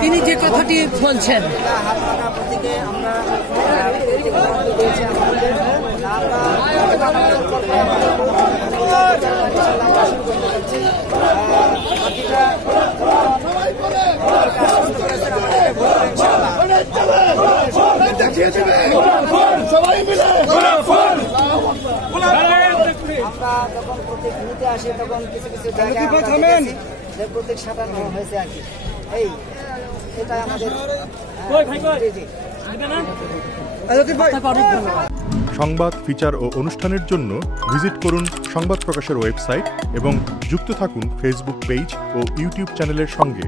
তিনি যে কথাটি বলছেন আমরা যখন প্রতীক নিতে আসি তখন কিছু কিছু জায়গায় যে প্রতীক সাজানো হয়েছে আর কি এটা আমাদের সংবাদ ফিচার ও অনুষ্ঠানের জন্য ভিজিট করুন সংবাদ প্রকাশের ওয়েবসাইট এবং যুক্ত থাকুন ফেসবুক পেজ ও ইউটিউব চ্যানেলের সঙ্গে।